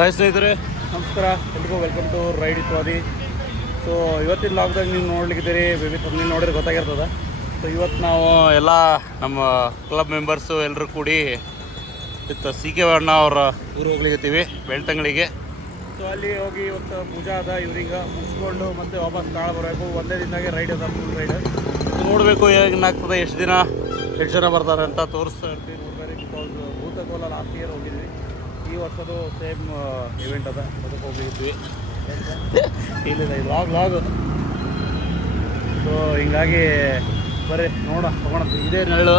Hi ಸ್ನೇಹಿತರೆ. ನಮಸ್ಕಾರ. ಎಲ್ರಿಗೂ ವೆಲ್ಕಮ್ ಟು ರೈಡ್ ಇತ್ವಾದಿ ಸೊ ಇವತ್ತಿನ ಲಾಕ್ದಾಗ ನೀವು ನೋಡ್ಲಿಕ್ಕಿದ್ದೀರಿ. ಬೇಬಿ ನೀವು ನೋಡಿದ್ರೆ ಗೊತ್ತಾಗಿರ್ತದೆ. ಸೊ ಇವತ್ತು ನಾವು ಎಲ್ಲ ನಮ್ಮ ಕ್ಲಬ್ ಮೆಂಬರ್ಸು ಎಲ್ಲರೂ ಕೂಡಿ ವಿತ್ ಸಿ ಕೆ ಅಣ್ಣ ಅವರ ಊರು ಹೋಗ್ಲಿಕ್ಕೀವಿ ಬೆಳ್ತಂಗಳಿಗೆ ಸೊ ಅಲ್ಲಿ ಹೋಗಿ ಇವತ್ತು ಪೂಜಾ ಅದ, ಇವ್ರಿಗೆ ಮುಗಿಸ್ಕೊಂಡು ಮತ್ತೆ ವಾಪಸ್ ಕಾಳ ಬರಬೇಕು ಒಂದೇ ದಿನದಾಗೆ ರೈಡ್ ಅದ ಫುಲ್ ರೈಡ್ ನೋಡಬೇಕು ಏನಾಗ್ತದೆ ಎಷ್ಟು ದಿನ, ಎಷ್ಟು ಜನ ಬರ್ತಾರೆ ಅಂತ ತೋರಿಸ್ತಾ ಇರ್ತೀವಿ ನೋಡ್ತಾರೆ ಬಿಕಾಸ್ ಭೂತಕೋಲ ಲಾಸ್ಟ್ ಇಯರ್ ಹೋಗಿದ್ವಿ. ಈ ವರ್ಷದ್ದು ಸೇಮ್ ಇವೆಂಟ್ ಅದ. ಅದಕ್ಕೆ ಹೋಗಿದ್ವಿ. ಇಲ್ಲಿದೆ ಇದು. Log log. ಸೊ ಹಿಂಗಾಗಿ ಬರ್ರಿ ನೋಡ ತಗೋಣ. ಇದೇ ನೆರಳು.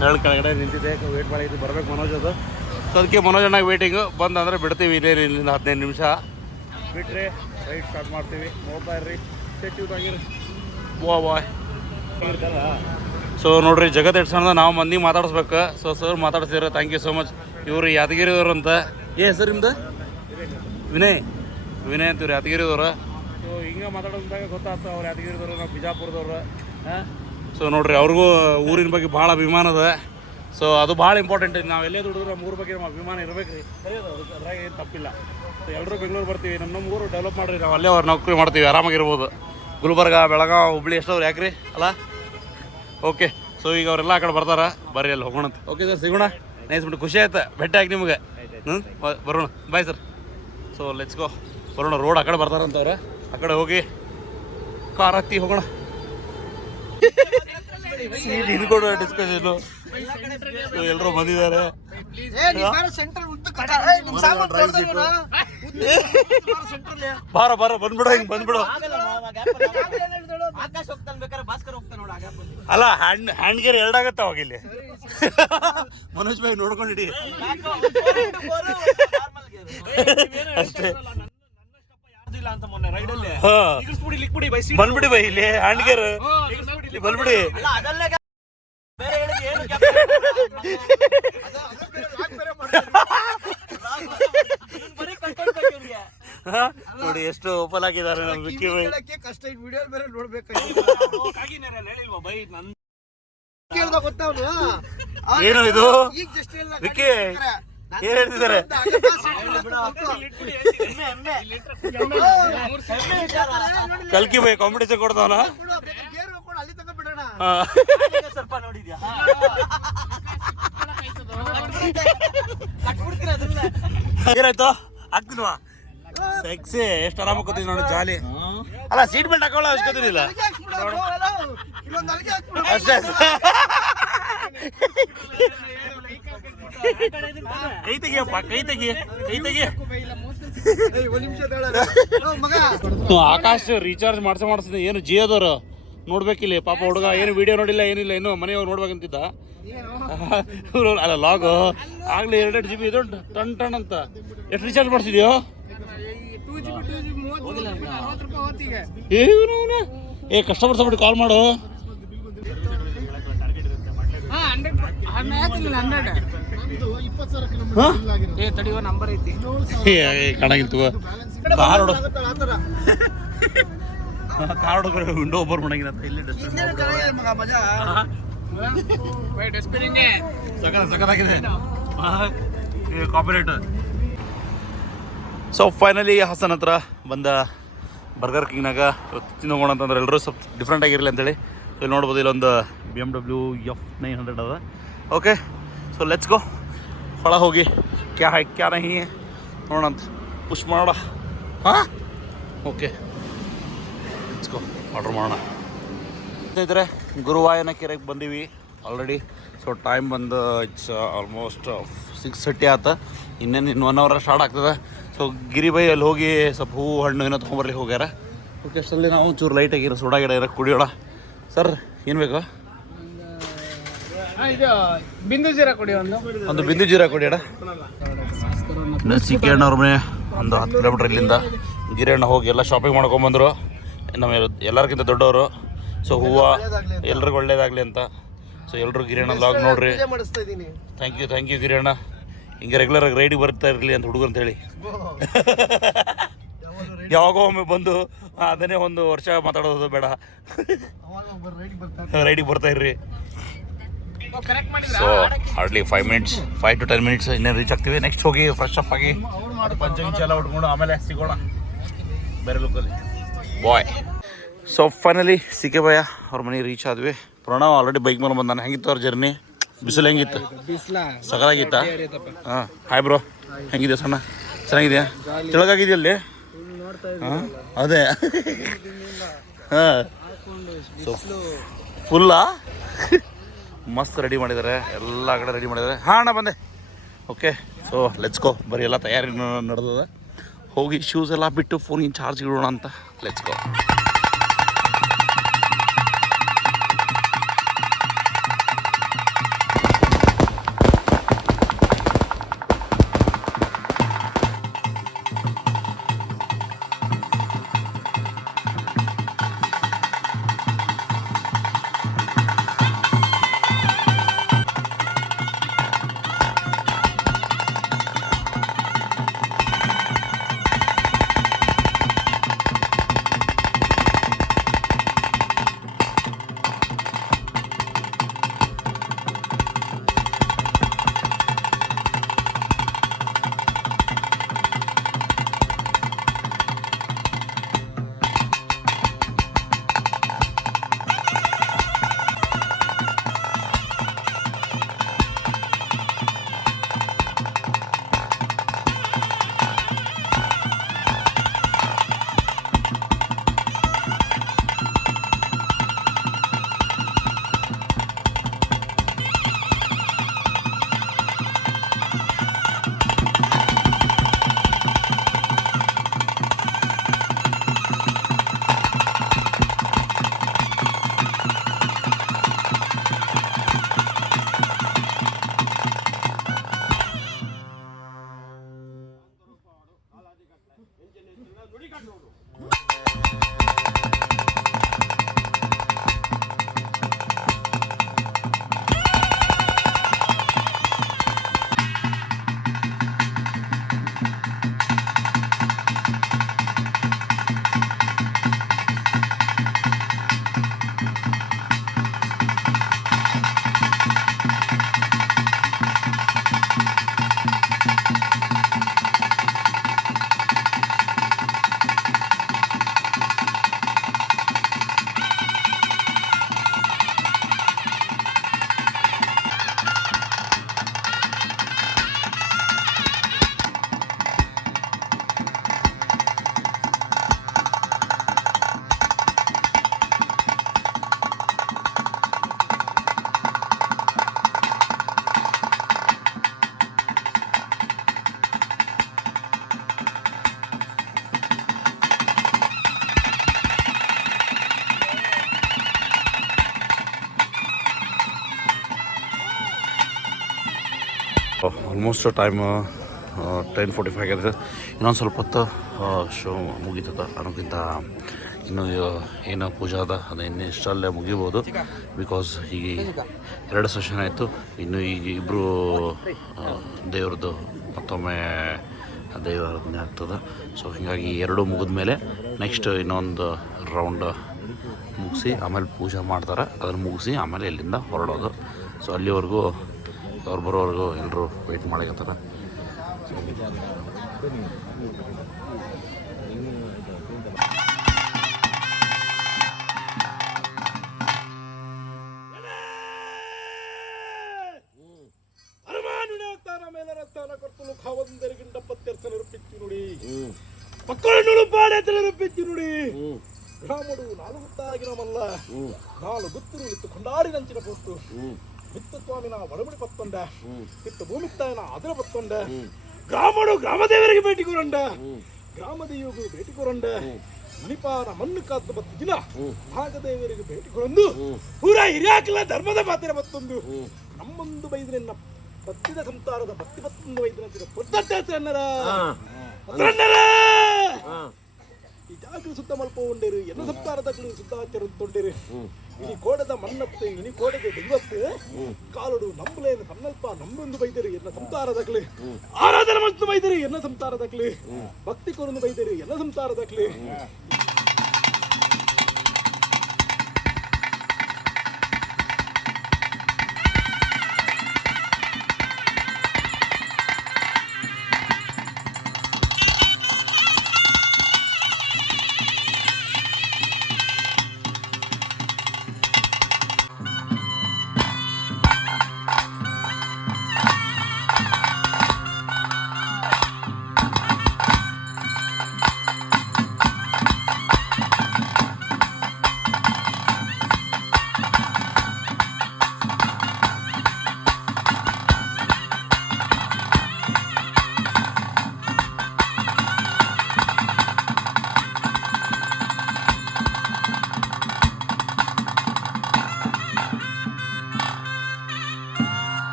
ನೆರಳು ಕೆಳಗಡೆ ನಿಂತಿದೆ. ವೇಟ್ ಮಾಡಿದ್ದು ಬರಬೇಕು ಮನೋಜ್ ಅದು. ಸೊ ಅದಕ್ಕೆ ಮನೋಜ್ ಅಣ್ಣ ವೇಟಿಂಗು ಬಂದಂದರೆ ಬಿಡ್ತೀವಿ ಇದೇ ಇಲ್ಲಿಂದ ಹದಿನೈದು ನಿಮಿಷ. ಬಿಟ್ಟರೆ ರೈಟ್ ಸ್ಟಾರ್ಟ್ ಮಾಡ್ತೀವಿ. ನೋಡ್ತಾ ಇರ್ರಿ. ಆಗಿರಿ. ಬಾ ಬಾಯ್ ಸೊ ನೋಡ್ರಿ, ಜಗತ್ ಎಷ್ಟು ಸಣ್ಣ ನಾವು ಮಂದಿ ಮಾತಾಡಿಸ್ಬೇಕು. ಸೊ ಸರ್ ಮಾತಾಡ್ಸಿದ್ರೆ. ಥ್ಯಾಂಕ್ ಯು ಸೋ ಮಚ್ ಇವರು ಯಾದಗಿರಿದವ್ರು ಅಂತ. ಏ ಹೆಸರು ನಿಮ್ದು? ವಿನಯ್. ವಿನಯ್ ಅಂತೀವ್ರಿ ಯಾದಗಿರಿದವ್ರು. ಸೊ ಹಿಂಗೆ ಮಾತಾಡೋದಾಗ ಗೊತ್ತಾಗ್ತದೆ ಅವ್ರು ಯಾದಗಿರಿದವ್ರು ನಾವು ಬಿಜಾಪುರದವ್ರು. ಹಾಂ? ಸೊ ನೋಡ್ರಿ ಅವ್ರಿಗೂ ಊರಿನ ಬಗ್ಗೆ ಭಾಳ ಅಭಿಮಾನ ಅದ. ಸೊ ಅದು ಭಾಳ ಇಂಪಾರ್ಟೆಂಟ್ ನಾವು ಎಲ್ಲೇ ದುಡಿದ್ರೆ ನಮ್ಮ ಊರ ಬಗ್ಗೆ ನಮ್ಮ ಅಭಿಮಾನ ಇರ್ಬೇಕು ರೀ ಅದ್ರಾಗ ಏನು ತಪ್ಪಿಲ್ಲ. ಸೊ ಎಲ್ಲರೂ ಬೆಂಗಳೂರು ಬರ್ತೀವಿ. ನಮ್ಮ ನಮ್ಮ ಊರು ಡೆವಲಪ್ ಮಾಡ್ರಿ ನಾವು ಅಲ್ಲೇ ಅವ್ರು ನೌಕರಿ ಮಾಡ್ತೀವಿ ಆರಾಮಾಗಿರ್ಬೋದು. ಗುಲ್ಬರ್ಗ ಬೆಳಗಾವ್ ಹುಬ್ಳಿ ಎಷ್ಟವ್ರು ಯಾಕ್ರಿ? ಅಲ್ಲ? ಓಕೆ ಸೊ ಈಗ ಅವರೆಲ್ಲ ಆ ಕಡೆ ಬರ್ತಾರೆ. ಬರ್ರಿ ಅಲ್ಲಿ ಹೋಗೋಣ ಓಕೆ ಸರ್ ಸಿಗೋಣ. ನೈಸ್ ಬಿಟ್ಟು ಖುಷಿ ಆಯ್ತು? ಭೇಟಿ ಆಗಿ ನಿಮಗೆ. ಹ್ಞೂ ಬರೋಣ bye sir so let's go ಬರೋಣ ರೋಡ್ ಆ ಕಡೆ ಬರ್ತಾರಂತವ್ರೆ. ಆ ಕಡೆ ಹೋಗಿ ಕಾರ್ ಹತ್ತಿ ಹೋಗೋಣ. ಸೀಟ್ ಇದು ಕೊಡೋ ಡಿಸ್ಕಷನು ಎಲ್ಲರೂ ಬಂದಿದ್ದಾರೆ. ಬಾರ ಬಾರ ಬಂದ್ಬಿಡು ಹಿಂಗೆ ಬಂದ್ಬಿಡು. ಅಲ್ಲ ಹ್ಯಾಂಡ್ ಹ್ಯಾಂಡ್ ಗೇರ್ ಎರಡಾಗತ್ತ ಅವಾಗ ಇಲ್ಲಿ. ಮನೋಜ್ ಭಾಯಿ ನೋಡ್ಕೊಂಡಿಡಿ ಅಷ್ಟೇ. ಇಲ್ಲ ಅಂತ ಮೊನ್ನೆ ರೈಡ್ ಅಲ್ಲಿ ಹಾ. ಇಳಿಸ್ಬಿಡಿ ಲಿಕ್ಬಿಡಿ ಬೈ ಬಂದ್ಬಿಡಿ ಬೈ ಇಲ್ಲಿ ಹ್ಯಾಂಡ್ ಗೇರ್ ಇಲ್ಲಿ ಬಂದ್ಬಿಡಿ. ಅಲ್ಲ ಅದಲ್ಲೇ ಬೇರೆ ಹೇಳಿದ್ ಏನು ಬರೀ ಕಟ್ಕೊಳ್ಬೇಕು ಇವ್ರಿಗೆ ಹಾ? ನೋಡಿ ಎಷ್ಟು ಓಪನ್ ಆಗಿದ್ದಾರೆ ನಮ್ಮ ವಿಕ್ಕಿ ಬೈ. ಕಷ್ಟ ಇದ್ ವಿಡಿಯೋ ಬೇರೆ ನೋಡ್ಬೇಕು ಕಾಗಿನೇರಲ್ಲಿ ಹೇಳಿಲ್ವಾ ಬೈ ನನ್ ಕೇಳ್ದ ಗೊತ್ತಾ ಅವ್ನು? ಏನು ಇದು? ಈಗ ವಿಕ್ಕಿ ಏನ್ ಹೇಳ್ತಿದ್ದಾರೆ? ಕಲ್ಕಿ ಬೈ ಕಾಂಪಿಟೇಷನ್ ಕೊಡ್ತಾವನ? ಅಲ್ಲಿ ಬಿಡೋಣ. ಸ್ವಲ್ಪ ನೋಡಿದ್ಯಾ? ಏನಾಯ್ತು? ಆಗ್ತಿಲ್ವಾ ಸೆಕ್ಸಿ ಎಷ್ಟು ಆರಾಮ ಕೂತಿದ್ ನೋಡಿ ಜಾಲಿ. ಅಲ್ಲ ಸೀಟ್ ಬೆಲ್ಟ್ ಹಾಕೊಳ್ಳೋ ಅವಶ್ಯಕತೆ ಇಲ್ಲ. ಅಷ್ಟೇ. ಕೈ ತೆಗಿಯಪ್ಪ ಕೈ ತೆಗಿ ಕೈ ತೆಗಿ. ಆಕಾಶ್ ರೀಚಾರ್ಜ್ ಮಾಡ್ಸ ಮಾಡ್ಸ ಏನು ಜಿಯೋದವ್ರು ನೋಡ್ಬೇಕಿಲ್ಲಿ ಪಾಪ ಹುಡುಗ ಏನು ವಿಡಿಯೋ ನೋಡಿಲ್ಲ ಏನಿಲ್ಲ ಇನ್ನು ಮನೆಯವ್ರು ನೋಡ್ಬೇಕಂತಿದ್ದ. ಅಲ್ಲ ಲಾಗು ಆಗ್ಲಿ ಎರಡೆರಡು ಜಿ ಬಿ ಇದು ಟನ್ ಟನ್ ಅಂತ. ಎಷ್ಟು ರೀಚಾರ್ಜ್ ಮಾಡಿಸಿದ್ಯೋ? ಏನು. ಏ ಕಸ್ಟಮರ್ ಸಪೋರ್ಟ್ ಕಾಲ್ ಮಾಡು? ಏ ಏ, ಏ, ವಿಂಡೋ ಓಪನ್ ಮಾಡಂಗಿಲ್ಲ ಇಲ್ಲಿ ಸಖತ್ತಾಗಿದೆ ಕಾಪರೇಟ್ ಸೊ ಫೈನಲಿ ಹಾಸನ್ ಹತ್ರ ಬಂದ ಬರ್ಗರ್ ಕಿಂಗ್ನಾಗ ಇವತ್ತು ತಿನ್ನೋಣ ಅಂತಂದ್ರೆ ಎಲ್ಲರೂ ಸ್ವಲ್ಪ ಡಿಫ್ರೆಂಟ್ ಆಗಿರಲಿ ಅಂತೇಳಿ. ಸೊ ಇಲ್ಲಿ ನೋಡ್ಬೋದು ಇಲ್ಲೊಂದು B M W F nine hundred ಅದ. ಓಕೆ ಸೊ ಲೆಟ್ಸ್ ಗೋ ಒಳ ಹೋಗಿ. ಕ್ಯಾ ಕ್ಯಾ ನಹಿ ನೋಡೋಣಂತ ಪುಷ್ ಮಾಡೋಣ. ಹಾಂ? ಓಕೆ ಲೆಟ್ಸ್ ಗೋ ಆರ್ಡ್ರ್ ಮಾಡೋಣ. ಇದ್ರೆ ಗುರುವಾಯನ ಕೆರೆಗೆ ಬಂದೀವಿ ಆಲ್ರೆಡಿ ಸೊ ಟೈಮ್ ಬಂದು ಇಟ್ಸ್ ಆಲ್ಮೋಸ್ಟ್ ಸಿಕ್ಸ್ ಥರ್ಟಿ ಆತ. ಇನ್ನೇನು ಇನ್ನು ಒನ್ ಅವರ್ ಸ್ಟಾರ್ಟ್ ಆಗ್ತದೆ. ಸೊ ಗಿರಿಬೈ ಅಲ್ಲಿ ಹೋಗಿ ಸ್ವಲ್ಪ ಹೂವು ಹಣ್ಣು ಏನೋ ತೊಗೊಂಬರ್ಲಿ ಹೋಗ್ಯಾರ. ಓಕೆ ಅಷ್ಟರಲ್ಲಿ ನಾವು ಚೂರು ಲೈಟ್ ಆಗಿರೋ ಸೋಡಾ ಗಿಡ ಇರೋ ಕುಡಿಯೋಣ. ಸರ್ ಏನು ಬೇಕು? ಬಿಂದು ಜೀರಾ ಕೊಡಿ ಒಂದು. ಒಂದು ಬಿಂದು ಜೀರಾ ಕೊಡಿ ಅಣ್ಣ ಸಿ ಕೆ ಅಣ್ಣವ್ರ ಮನೆ ಒಂದು ಹತ್ತು ಕಿಲೋಮೀಟ್ರ್ ಇಲ್ಲಿಂದ. ಗಿರಿಯಣ್ಣ ಹೋಗಿ ಎಲ್ಲ ಶಾಪಿಂಗ್ ಮಾಡ್ಕೊಂಬಂದರು. ನಮ್ಮ ಎಲ್ಲರಿಗಿಂತ ದೊಡ್ಡವರು. ಸೊ ಹೂವು ಎಲ್ರಿಗೂ ಒಳ್ಳೇದಾಗಲಿ ಅಂತ. ಸೊ ಎಲ್ಲರೂ ಗಿರಣ್ಣ ಲಾಗ್ ನೋಡ್ರಿ. ಪೂಜೆ ಮಾಡಿಸ್ತಾ ಇದ್ದೀನಿ thank you thank you Giranna ಹಿಂಗೆ ರೆಗ್ಯುಲರ್ ಆಗಿ ರೈಡಿಗೆ ಬರ್ತಾ ಇರಲಿ ಅಂತ ಹುಡುಗರು ಅಂತ ಹೇಳಿ ಯಾವಾಗೋ ಒಮ್ಮೆ ಬಂದು ಅದನ್ನೇ ಒಂದು ವರ್ಷ ಮಾತಾಡೋದು ಬೇಡ. ರೈಡಿಗೆ ಬರ್ತಾ ಇರ್ರಿ. So hardly five minutes five to ten minutes ಇನ್ನೇನು ರೀಚ್ ಆಗ್ತೀವಿ. ನೆಕ್ಸ್ಟ್ ಹೋಗಿ ಫ್ರೆಶ್ ಅಪ್ ಆಗಿ ಪಂಚಂಚ ಎಲ್ಲ ಆಮೇಲೆ ಸಿಗೋಣ. ಬೇರೆ ಲುಕ್ಕಲ್ಲಿ ಬಾಯ್ ಸೊ ಫೈನಲಿ ಸಿಕ್ಕೆ ಭಯ ಅವ್ರ ಮನೆಗೆ ರೀಚ್ ಆದ್ವಿ. ಪ್ರಣವ್ ಆಲ್ರೆಡಿ ಬೈಕ್ ಮೇಲೆ ಬಂದಾನೆ. ಹೆಂಗಿತ್ತು ಅವ್ರ ಜರ್ನಿ ಬಿಸಿಲು ಹೆಂಗಿತ್ತು? ಸಕಲಾಗಿತ್ತ? ಹಾಂ ಹಾಯ್ ಬ್ರೋ ಹೆಂಗಿದೆ ಸಣ್ಣ? ಚೆನ್ನಾಗಿದೆಯಾ? ತಿಳಗಾಗಿದೆಯಲ್ಲಿ ಹಾಂ? ಅದೇ. ಹಾಂ. ಸೊ ಫುಲ್ಲಾ ಮಸ್ತ್ ರೆಡಿ ಮಾಡಿದ್ದಾರೆ ಎಲ್ಲ ಕಡೆ ರೆಡಿ ಮಾಡಿದ್ದಾರೆ ಹಾಂ ಅಣ್ಣ ಬಂದೆ. ಓಕೆ ಸೊ ಲೆಟ್ಸ್ ಗೋ ಬರೀ ಎಲ್ಲ ತಯಾರಿ ನಡೆದದ. ಹೋಗಿ ಶೂಸ್ ಎಲ್ಲ ಬಿಟ್ಟು ಫೋನಿಗೆ ಚಾರ್ಜ್ ಇಡೋಣ ಅಂತ. Let's go almost time ten forty five ಆಗಿದೆ. ಇನ್ನೊಂದು ಸ್ವಲ್ಪ ಹೊತ್ತು ಶೋ ಮುಗೀತದ. ಅನ್ನೋಕ್ಕಿಂತ ಇನ್ನು ಏನು ಪೂಜಾ ಅದ ಅದು ಇನ್ನು ಇಷ್ಟಲ್ಲೇ ಮುಗಿಬೋದು. ಬಿಕಾಸ್ ಈಗ ಎರಡು ಸೆಷನ್ ಆಯಿತು. ಇನ್ನು ಈಗ ಇಬ್ಬರು ದೇವ್ರದ್ದು ಮತ್ತೊಮ್ಮೆ ದೈವಾರಾಧನೆ ಆಗ್ತದೆ. ಸೊ ಹೀಗಾಗಿ ಎರಡು ಮುಗಿದ ಮೇಲೆ ನೆಕ್ಸ್ಟ್ ಇನ್ನೊಂದು ರೌಂಡ್ ಮುಗಿಸಿ, ಆಮೇಲೆ ಪೂಜೆ ಮಾಡ್ತಾರೆ. ಅದನ್ನು ಮುಗಿಸಿ, ಆಮೇಲೆ ಇಲ್ಲಿಂದ ಹೊರಡೋದು. ಸೊ ಅಲ್ಲಿವರೆಗೂ ಅವ್ರು ಬರೋವರೆಗೂ ಎಲ್ಲರೂ ವೆಯ್ಟ್ ಮಾಡಕತ್ತಾರ ಮಕ್ಕಳನ್ನು ನಾಲ್ಕು ಪಿಚ್ಚಿ ನುಡಿ ರಾಮಡು ನಾಲ್ಕು ಗುತ್ತಾಗಿನ ಮಲ್ಲ ನಾಲು ಗುತ್ತಿರು ಇತ್ತು ಕೊಂಡಾಡಿನಂಚಿನ ಪೊತ್ತು ಮಿತ್ತ ಸ್ವಾಮಿನ ಒಡಮುಡಿ ಪತ್ತೊಂಡ ಇತ್ತು ಭೂಮಿತ್ತಾಯನ ಅದರ ಪತ್ತೊಂಡ ಗ್ರಾಮಡು ಗ್ರಾಮದೇವರಿಗೆ ಭೇಟಿ ಕೊರಂಡ ಗ್ರಾಮದೇವಿಗೂ ಭೇಟಿ ಕೊರಂಡ ಮನಿಪಾರ ಮಣ್ಣು ಕಾತು ಬತ್ತು ದಿನ ಭಾಗದೇವರಿಗೆ ಭೇಟಿ ಕೊರಂದು ಪೂರ ಹಿರಿಯಾಕಲ ಧರ್ಮದ ಪಾತ್ರ ಮತ್ತೊಂದು ನಮ್ಮೊಂದು ಬೈದ್ರೆನ್ನ ಪತ್ತಿದ ಸಂತಾರದ ಭಕ್ತಿ ಬತ್ತೊಂದು ಬೈದಿನ ಪೊತ್ತತ್ತೆ ಅನ್ನರ ಈ ಜಾಗ ಸುತ್ತ ಮಲ್ಪ ಎಲ್ಲ ಎನ್ನ ಸಂತಾರದ ಕುಳಿ ಸುತ್ತಾಚರ ತೊಂಡೇರು ಇನಿ ಕೋಡದ ಮಣ್ಣತ್ತು ಇನಿ ಕೋಡದ ದೈವತ್ತು ಕಾಲುಡು ನಂಬಲೇನು ತನ್ನಲ್ಪ ನಂಬೊಂದು ಬೈದರು ಎನ್ನ ಸಂತಾರದಕ್ಲೆ ಆರಾಧನೆ ಮಸ್ತು ಬೈದರು ಎನ್ನ ಸಂತಾರದಕ್ಲೆ ಭಕ್ತಿ ಕೊರೊಂದು ಬೈದರು ಎಲ್ಲ ಸಂತಾರದಕ್ಲೆ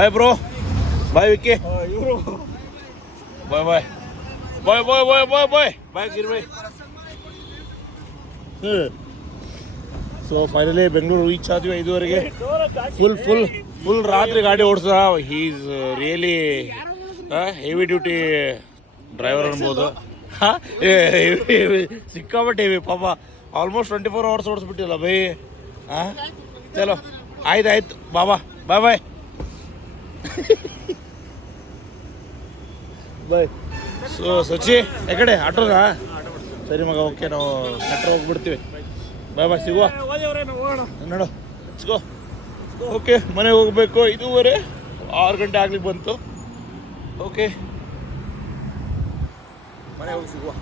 ಬಾಯ್ ಬ್ರೋ ಬಾಯ್ ವಿಕ್ಕಿ ಇವರು bye bye bye bye bye bye bye bye Gir bye so finally Bengaluru reach ಆದ್ವಿ ಐದುವರೆಗೆ. ಫುಲ್ ಫುಲ್ ಫುಲ್ ರಾತ್ರಿ ಗಾಡಿ ಓಡಿಸ he's really heavy duty driver ಅನ್ಬೋದು. ಸಿಕ್ಕಾಪಟ್ಟೆ ಹೆವಿ ಪಾಪ. ಆಲ್ಮೋಸ್ಟ್ ಟ್ವೆಂಟಿ ಫೋರ್ ಅವರ್ಸ್ ಓಡಿಸ್ಬಿಟ್ಟಿಲ್ಲ, ಬೈ. ಹಾಂ? ಚಲೋ. ಆಯ್ತು ಆಯ್ತು. ಬಾಬಾ, ಬಾಯ್ ಬಾಯ್. ಬಾಯ್ ಸೊ ಸಚಿ ಯಾಕಡೆ ಆಟೋನಾ? ಸರಿ ಮಗ ಓಕೆ ನಾವು ಆಟೋ ಹೋಗ್ಬಿಡ್ತೀವಿ. ಬಾಯ್ ಬಾಯ್ ಸಿಗುವ? ನೋಡು ಸಿಗೋ ಓಕೆ ಮನೆಗೆ ಹೋಗ್ಬೇಕು. ಇದುವರೆ ಆರು ಗಂಟೆ ಆಗ್ಲಿಕ್ಕೆ ಬಂತು. ಓಕೆ ಮನೆಗೆ ಹೋಗಿ ಸಿಗುವ.